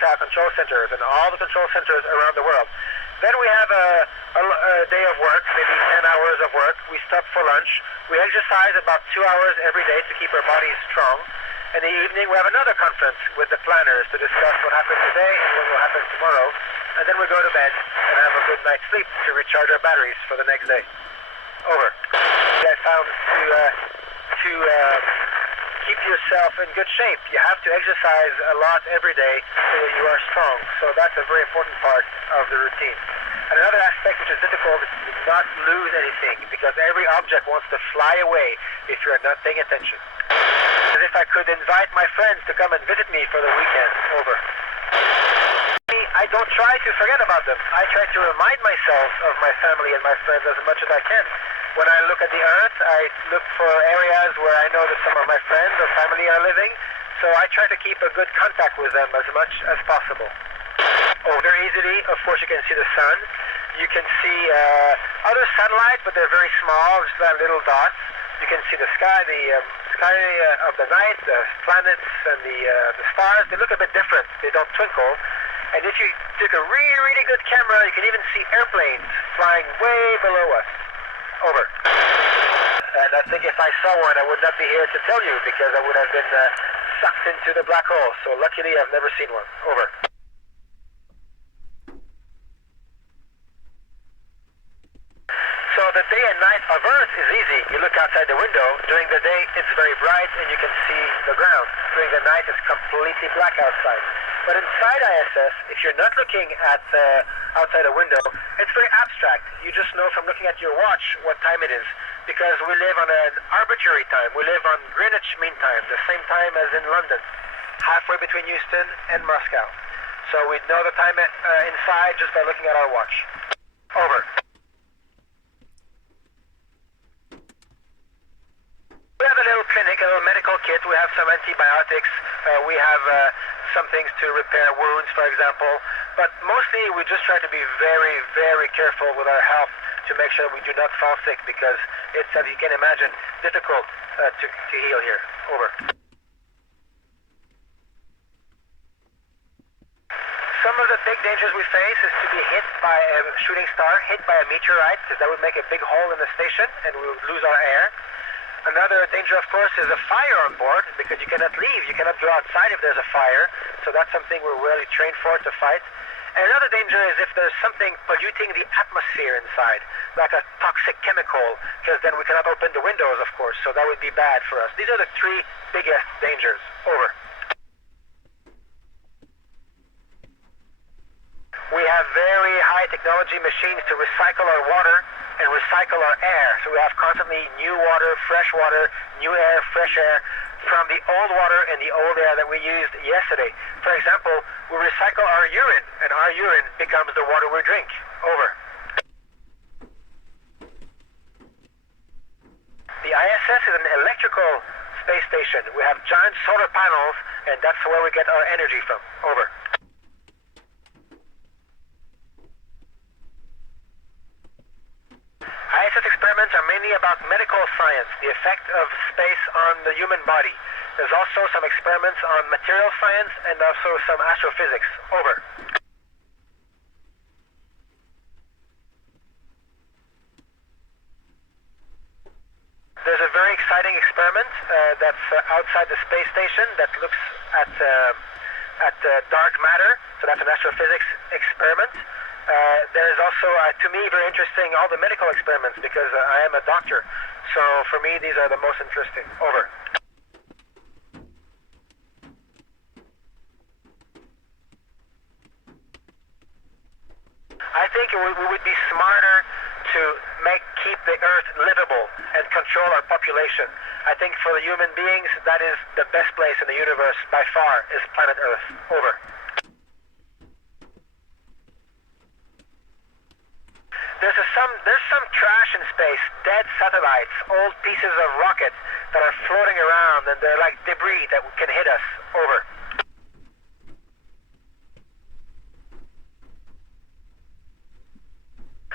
control centers and all the control centers around the world. Then we have a day of work, maybe 10 hours of work. We stop for lunch. We exercise about 2 hours every day to keep our bodies strong. In the evening, we have another conference with the planners to discuss what happened today and what will happen tomorrow. And then we go to bed and have a good night's sleep to recharge our batteries for the next day. Over. I found to keep yourself in good shape, you have to exercise a lot every day so that you are strong. So that's a very important part of the routine. And another aspect which is difficult is to not lose anything, because every object wants to fly away if you're not paying attention. As if I could invite my friends to come and visit me for the weekend. Over. I don't try to forget about them. I try to remind myself of my family and my friends as much as I can. When I look at the earth, I look for areas where I know that some of my friends or family are living, so I try to keep a good contact with them as much as possible. Oh, very easily, of course, you can see the sun. You can see other satellites, but they're very small, just like little dots. You can see the sky, sky of the night, the planets and the stars. They look a bit different. They don't twinkle. And if you took a really, really good camera, you can even see airplanes flying way below us. Over. And I think if I saw one, I would not be here to tell you, because I would have been sucked into the black hole. So luckily, I've never seen one. Over. So the day and night of Earth is easy. You look outside the window. During the day, it's very bright and you can see the ground. During the night, it's completely black outside. But inside ISS, if you're not looking at outside a window, it's very abstract. You just know from looking at your watch what time it is, because we live on an arbitrary time. We live on Greenwich Mean Time, the same time as in London, halfway between Houston and Moscow. So we know the time inside just by looking at our watch. Over. We have a little clinic, a little medical kit. We have some antibiotics. We have some things to repair wounds, for example. But mostly we just try to be very, very careful with our health to make sure we do not fall sick, because it's, as you can imagine, difficult to heal here. Over. Some of the big dangers we face is to be hit by a shooting star, hit by a meteorite, because that would make a big hole in the station and we would lose our air. Another danger, of course, is a fire on board, because you cannot leave. You cannot go outside if there's a fire. So that's something we're really trained for to fight. And another danger is if there's something polluting the atmosphere inside, like a toxic chemical, because then we cannot open the windows, of course. So that would be bad for us. These are the three biggest dangers. Over. We have very high technology machines to recycle our water and recycle our air. So we have constantly new water, fresh water, new air, fresh air from the old water and the old air that we used yesterday. For example, we recycle our urine, and our urine becomes the water we drink. Over. The ISS is an electrical space station. We have giant solar panels, and that's where we get our energy from. Over. ISS experiments are mainly about medical science, the effect of space on the human body. There's also some experiments on material science and also some astrophysics. Over. There's a very exciting experiment that's outside the space station that looks at dark matter. So that's an astrophysics experiment. There is also, to me, very interesting, all the medical experiments, because I am a doctor. So for me, these are the most interesting. Over. I think we would be smarter to keep the Earth livable and control our population. I think for the human beings, that is the best place in the universe by far, is planet Earth. Over. There's some trash in space, dead satellites, old pieces of rockets that are floating around, and they're like debris that can hit us. Over.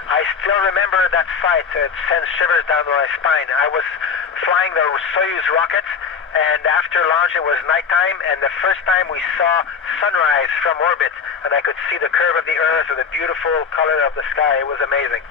I still remember that sight. It sends shivers down my spine. I was flying the Soyuz rocket, and after launch it was nighttime, and the first time we saw sunrise from orbit, and I could see the curve of the Earth or the beautiful color of the sky. It was amazing.